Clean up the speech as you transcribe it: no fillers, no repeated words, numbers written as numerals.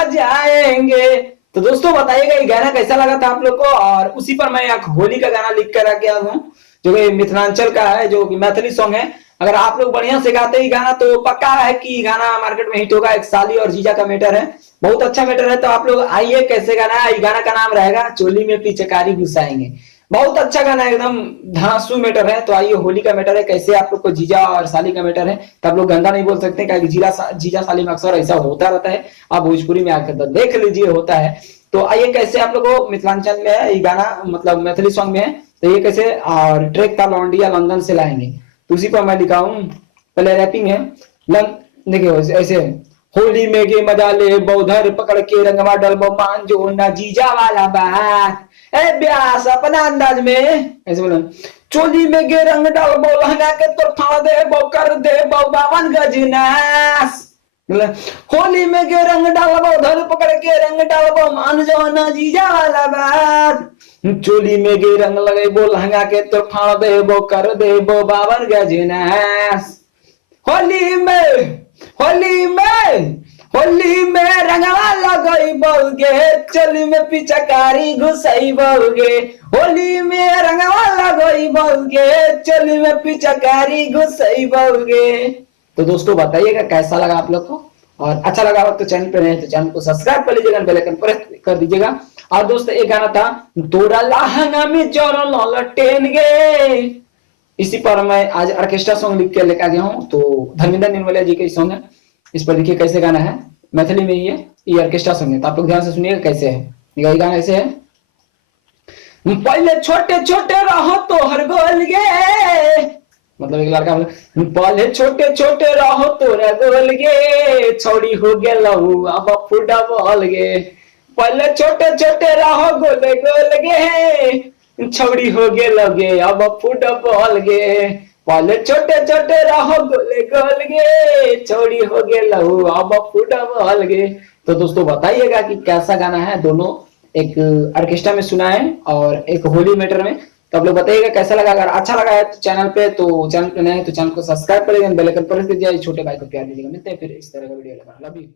बजाएंगे। तो दोस्तों बताइएगा ये गाना कैसा लगा था आप लोग को। और उसी पर मैं एक होली का गाना लिख कर आके आया हूँ, जो कि मिथिलांचल का है, जो कि मैथिली सॉन्ग है। अगर आप लोग बढ़िया से गाते ही गाना तो पक्का है कि गाना मार्केट में हिट होगा। एक साली और जीजा का मैटर है, बहुत अच्छा मैटर है। तो आप लोग आइए, कैसे गाना है, गाना का नाम रहेगा चोली में पिचकारी घुसाएंगे। बहुत अच्छा गाना है, एकदम धांसू मैटर है। तो आइए, होली का मैटर है, कैसे आप लोग को जीजा और साली का मैटर है। तो आप लोग गंदा नहीं बोल सकते, क्योंकि जीजा साली में अक्सर ऐसा होता रहता है। आप भोजपुरी में आकर देख लीजिए, होता है। तो आइए, कैसे आप लोग को मिथिलांचल में है ये गाना, मतलब मैथिली सॉन्ग में है, तो ये कैसे और ट्रैक था लौंडिया लंदन से लाएंगे। तो उसी पर मैं लिखा हूँ, पहले रैपिंग है। देखिए ऐसे, होली में गे मजा ले बौधर पकड़ के रंगवा डलबो मान जो ना जीजा वाला बात ए ब्यास अपना अंदाज में ऐसे बोलो। चोली में गे रंग डलबो लहंगा के तो फाड़ दे बो कर दे बो 52 गजनास। होली में गे रंग डालबो धर पकड़ के रंग डालबो मान जो ना जीजा वाला बात। चोली में गे रंग लगेबो लहंगा के तो फाड़ देबो कर देबो 52 गजनास। होली में होली में होली में रंगवा लगइबोगे चोली में पिचकारी घुसइबोगे। होली में रंगवा लगइबोगे चोली में पिचकारी घुसइबोगे। तो दोस्तों बताइएगा कैसा लगा आप लोग को, और अच्छा लगा हो तो चैनल पे नहीं तो चैनल को सब्सक्राइब कर लीजिएगा, बेल आइकन प्रेस कर दीजिएगा। और दोस्तों एक गाना था, तोरा लहंगा में जोर ललटेन गे। इसी पर मैं आज ऑर्केस्ट्रा सॉन्ग लिख के लेकर आ गया हूँ। तो धर्मेंद्र निर्मलिया जी का सॉन्ग है, इस पर देखिए कैसे गाना है, मैथिली में ही है, ये ऑर्केस्ट्रा सॉन्ग है। तो आप लोग ध्यान से सुनिएगा कैसे है ये गाना। ऐसे है, पहले छोटे छोटे रहो तो हर गोल गे, मतलब एक लड़का पहले छोटे छोटे रहो तो गोल गे छौड़ी हो गेलहु अब फुटा बोल गे। पहले छोटे छोटे रहो गोले गोल गे छौड़ी हो गेलगे अब फुटबॉल गे। पहले छोटे छोटे रहो गोले गोल गे छौड़ी हो गेलहु अब फुटबॉल गे। तो दोस्तों बताइएगा कि कैसा गाना है, दोनों एक ऑर्केस्ट्रा में सुना है और एक होली मैटर में। तो आप लोग बताइएगा कैसा लगा। अगर अच्छा लगा है तो चैनल पे नए हैं तो चैनल को सब्सक्राइब करिएगा, बेल आइकन प्रेस कीजिए, छोटे भाई को प्यार दीजिएगा। मिलते हैं फिर इस तरह का वीडियो लगा। Love you.